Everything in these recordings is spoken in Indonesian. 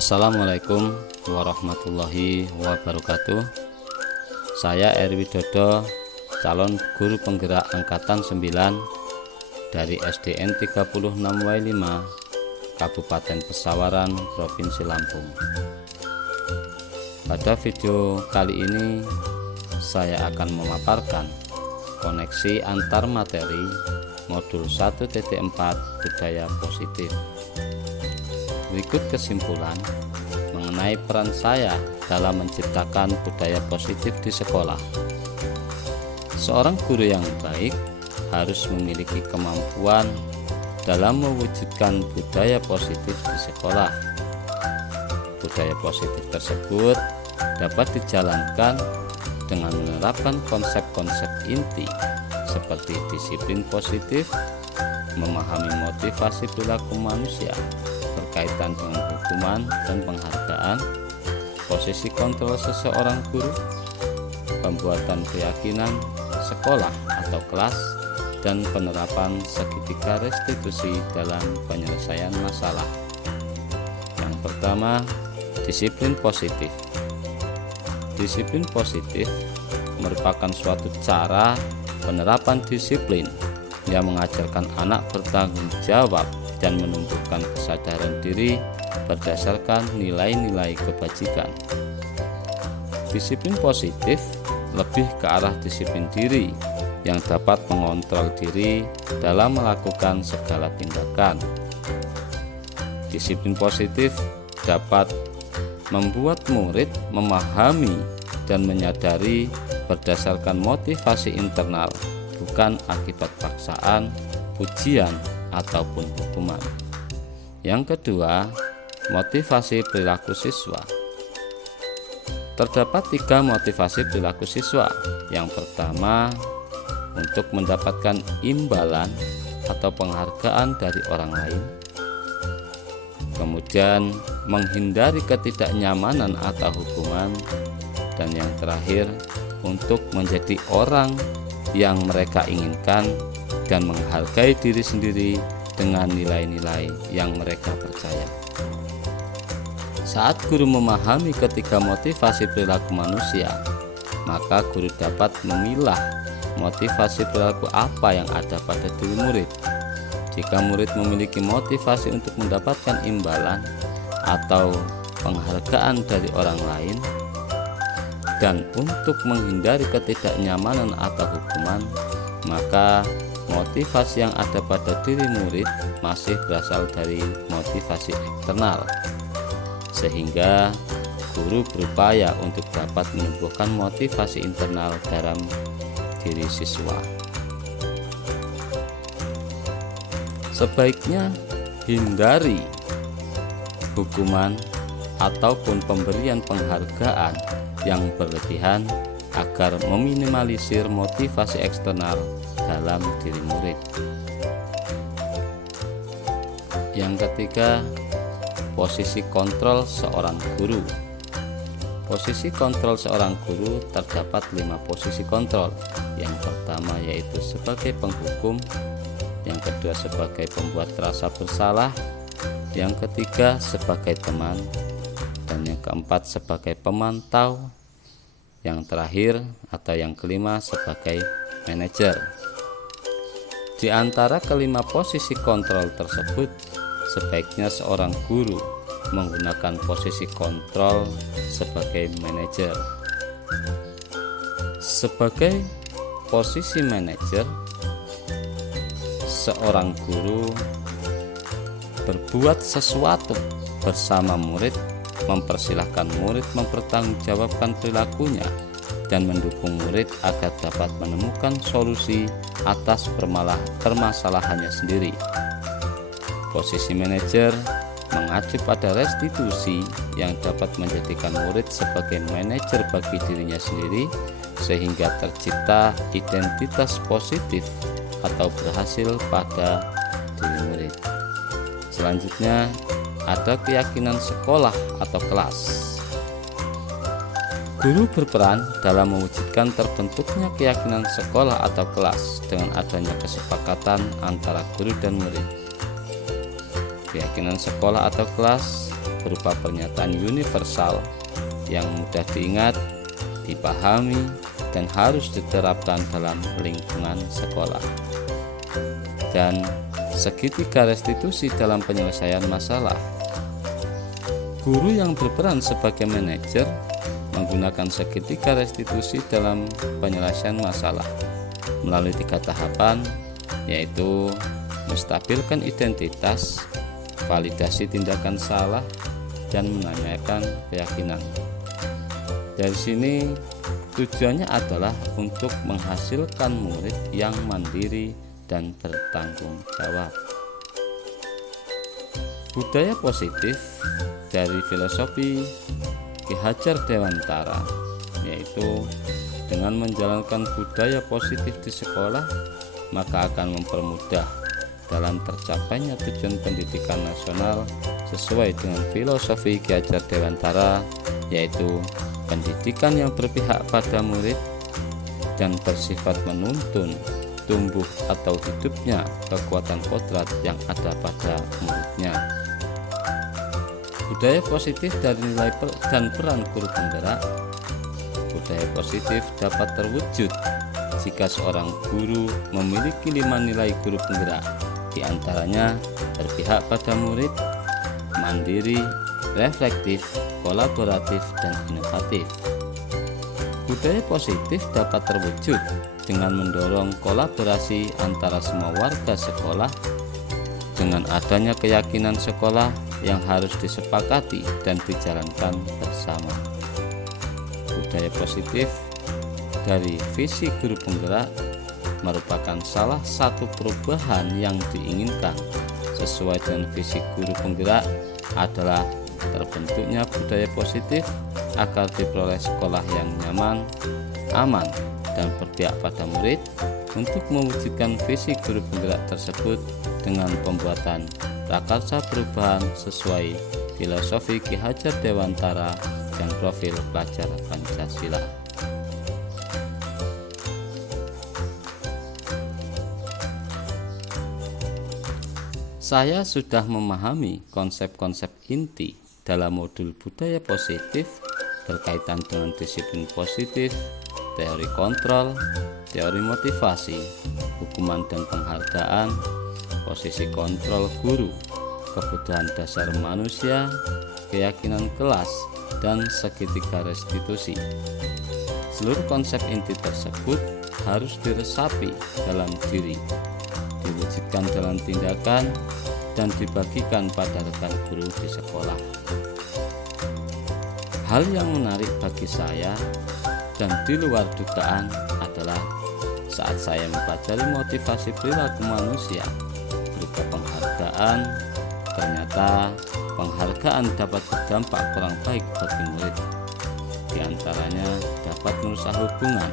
Assalamualaikum warahmatullahi wabarakatuh. Saya Eri Widodo, calon guru penggerak angkatan 9 dari SDN 36W5 Kabupaten Pesawaran, Provinsi Lampung. Pada video kali ini saya akan memaparkan koneksi antar materi modul 1.4 budaya positif. Berikut kesimpulan mengenai peran saya dalam menciptakan budaya positif di sekolah. Seorang guru yang baik harus memiliki kemampuan dalam mewujudkan budaya positif di sekolah. Budaya positif tersebut dapat dijalankan dengan menerapkan konsep-konsep inti seperti disiplin positif, memahami motivasi perilaku manusia berkaitan dengan hukuman dan penghargaan, posisi kontrol seseorang guru, pembuatan keyakinan sekolah atau kelas, dan penerapan segitiga restitusi dalam penyelesaian masalah. Yang pertama, disiplin positif. Disiplin positif merupakan suatu cara penerapan disiplin yang mengajarkan anak bertanggung jawab dan menumbuhkan kesadaran diri berdasarkan nilai-nilai kebajikan. Disiplin positif lebih ke arah disiplin diri yang dapat mengontrol diri dalam melakukan segala tindakan. Disiplin positif dapat membuat murid memahami dan menyadari berdasarkan motivasi internal, bukan akibat paksaan, ujian, ataupun hukuman. Yang kedua, motivasi perilaku siswa. Terdapat 3 motivasi perilaku siswa. Yang pertama, untuk mendapatkan imbalan atau penghargaan dari orang lain. Kemudian, menghindari ketidaknyamanan atau hukuman. Dan yang terakhir, untuk menjadi orang yang mereka inginkan dan menghargai diri sendiri dengan nilai-nilai yang mereka percaya. Saat guru memahami ketiga motivasi perilaku manusia, maka guru dapat memilah motivasi perilaku apa yang ada pada diri murid. Jika murid memiliki motivasi untuk mendapatkan imbalan atau penghargaan dari orang lain, dan untuk menghindari ketidaknyamanan atau hukuman, maka motivasi yang ada pada diri murid masih berasal dari motivasi eksternal, sehingga guru berupaya untuk dapat menumbuhkan motivasi internal dalam diri siswa. Sebaiknya hindari hukuman ataupun pemberian penghargaan yang berlebihan agar meminimalisir motivasi eksternal dalam diri murid. Yang ketiga, posisi kontrol seorang guru. Posisi kontrol seorang guru terdapat 5 posisi kontrol. Yang pertama yaitu sebagai penghukum, yang kedua sebagai pembuat rasa bersalah, yang ketiga sebagai teman, dan yang keempat sebagai pemantau, yang terakhir atau yang kelima sebagai manajer. Di antara kelima posisi kontrol tersebut, sebaiknya seorang guru menggunakan posisi kontrol sebagai manajer. Sebagai posisi manajer, seorang guru berbuat sesuatu bersama murid, mempersilahkan murid mempertanggungjawabkan perilakunya, dan mendukung murid agar dapat menemukan solusi atas permasalahannya sendiri. Posisi manajer mengacu pada restitusi yang dapat menjadikan murid sebagai manajer bagi dirinya sendiri, sehingga tercipta identitas positif atau berhasil pada diri murid. Selanjutnya, ada keyakinan sekolah atau kelas. Guru berperan dalam mewujudkan terbentuknya keyakinan sekolah atau kelas dengan adanya kesepakatan antara guru dan murid. Keyakinan sekolah atau kelas berupa pernyataan universal yang mudah diingat, dipahami, dan harus diterapkan dalam lingkungan sekolah. Dan segitiga restitusi dalam penyelesaian masalah. Guru yang berperan sebagai manajer menggunakan segitiga restitusi dalam penyelesaian masalah melalui 3 tahapan, yaitu menstabilkan identitas, validasi tindakan salah, dan menanyakan keyakinan. Dari sini tujuannya adalah untuk menghasilkan murid yang mandiri dan bertanggung jawab. Budaya positif dari filosofi Ki Hajar Dewantara, yaitu dengan menjalankan budaya positif di sekolah, maka akan mempermudah dalam tercapainya tujuan pendidikan nasional sesuai dengan filosofi Ki Hajar Dewantara, yaitu pendidikan yang berpihak pada murid dan bersifat menuntun tumbuh atau hidupnya kekuatan kodrat yang ada pada muridnya. Budaya positif dari nilai dan peran guru penggerak. Budaya positif dapat terwujud jika seorang guru memiliki 5 nilai guru penggerak, di antaranya berpihak pada murid, mandiri, reflektif, kolaboratif, dan inovatif. Budaya positif dapat terwujud dengan mendorong kolaborasi antara semua warga sekolah dengan adanya keyakinan sekolah yang harus disepakati dan dijalankan bersama. Budaya positif dari visi guru penggerak merupakan salah satu perubahan yang diinginkan sesuai dengan visi guru penggerak adalah terbentuknya budaya positif agar diperoleh sekolah yang nyaman, aman, dan berpihak pada murid. Untuk mewujudkan visi guru penggerak tersebut dengan pembuatan prakarsa perubahan sesuai filosofi Ki Hajar Dewantara dan profil pelajar Pancasila. Saya sudah memahami konsep-konsep inti dalam modul budaya positif berkaitan dengan disiplin positif, teori kontrol, teori motivasi, hukuman dan penghargaan, posisi kontrol guru, kebutuhan dasar manusia, keyakinan kelas, dan segitiga restitusi. Seluruh konsep inti tersebut harus diresapi dalam diri, diwujudkan dalam tindakan, dan dibagikan pada rekan guru di sekolah. Hal yang menarik bagi saya dan di luar dugaan adalah saat saya mempelajari motivasi perilaku manusia berupa penghargaan, ternyata penghargaan dapat berdampak kurang baik bagi murid. Di antaranya dapat merusak hubungan,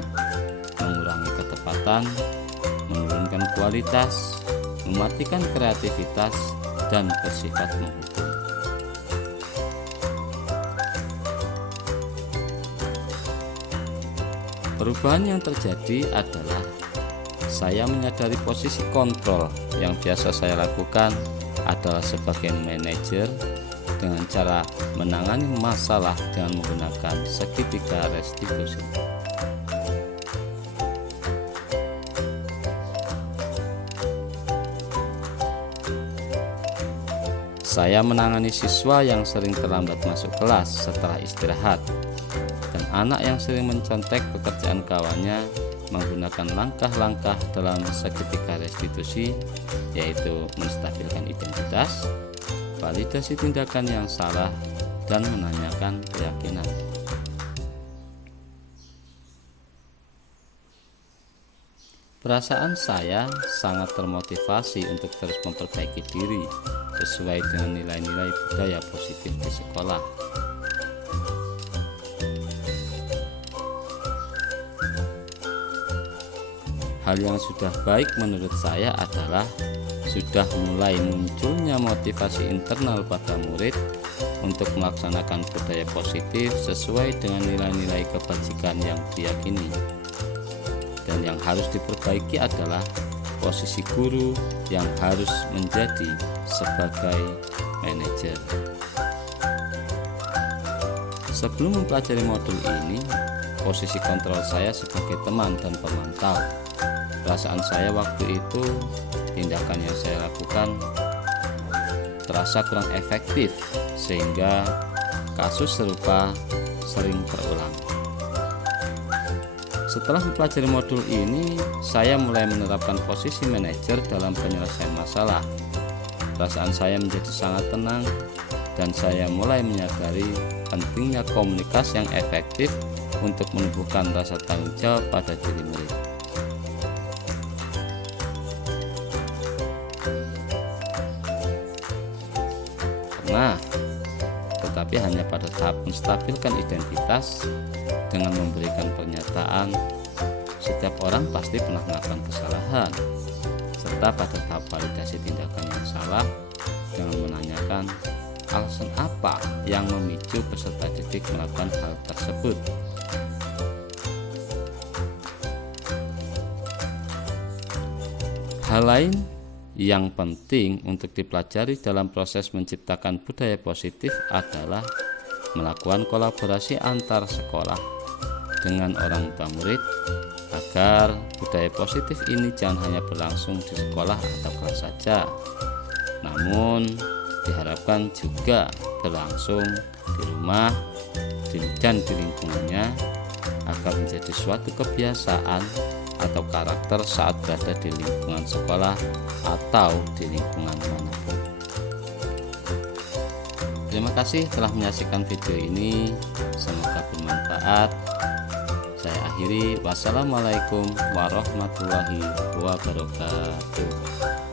mengurangi ketepatan, menurunkan kualitas, mematikan kreativitas, dan bersifat menghukum. Perubahan yang terjadi adalah saya menyadari posisi kontrol yang biasa saya lakukan adalah sebagai manajer dengan cara menangani masalah dengan menggunakan segitiga restitusi. Saya menangani siswa yang sering terlambat masuk kelas setelah istirahat, dan anak yang sering mencontek pekerjaan kawannya menggunakan langkah-langkah dalam segitiga restitusi, yaitu menstabilkan identitas, validasi tindakan yang salah, dan menanyakan keyakinan. Perasaan saya sangat termotivasi untuk terus memperbaiki diri sesuai dengan nilai-nilai budaya positif di sekolah. Hal yang sudah baik menurut saya adalah sudah mulai munculnya motivasi internal pada murid untuk melaksanakan budaya positif sesuai dengan nilai-nilai kebajikan yang diyakini. Dan yang harus diperbaiki adalah posisi guru yang harus menjadi sebagai manajer. Sebelum mempelajari modul ini, posisi kontrol saya sebagai teman dan pemantau. Perasaan saya waktu itu, tindakan yang saya lakukan terasa kurang efektif, sehingga kasus serupa sering berulang. Setelah mempelajari modul ini, saya mulai menerapkan posisi manajer dalam penyelesaian masalah. Perasaan saya menjadi sangat tenang, dan saya mulai menyadari pentingnya komunikasi yang efektif untuk menumbuhkan rasa tanggung jawab pada diri murid. Tetapi hanya pada tahap menstabilkan identitas dengan memberikan pernyataan setiap orang pasti pernah melakukan kesalahan, serta pada tahap validasi tindakan yang salah dengan menanyakan alasan apa yang memicu peserta didik melakukan hal tersebut. Hal lain yang penting untuk dipelajari dalam proses menciptakan budaya positif adalah melakukan kolaborasi antar sekolah dengan orang tua murid agar budaya positif ini jangan hanya berlangsung di sekolah atau kelas saja, namun diharapkan juga berlangsung di rumah dan di lingkungannya agar menjadi suatu kebiasaan atau karakter saat berada di lingkungan sekolah atau di lingkungan manapun. Terima kasih telah menyaksikan video ini, semoga bermanfaat. Saya akhiri, wassalamualaikum warahmatullahi wabarakatuh.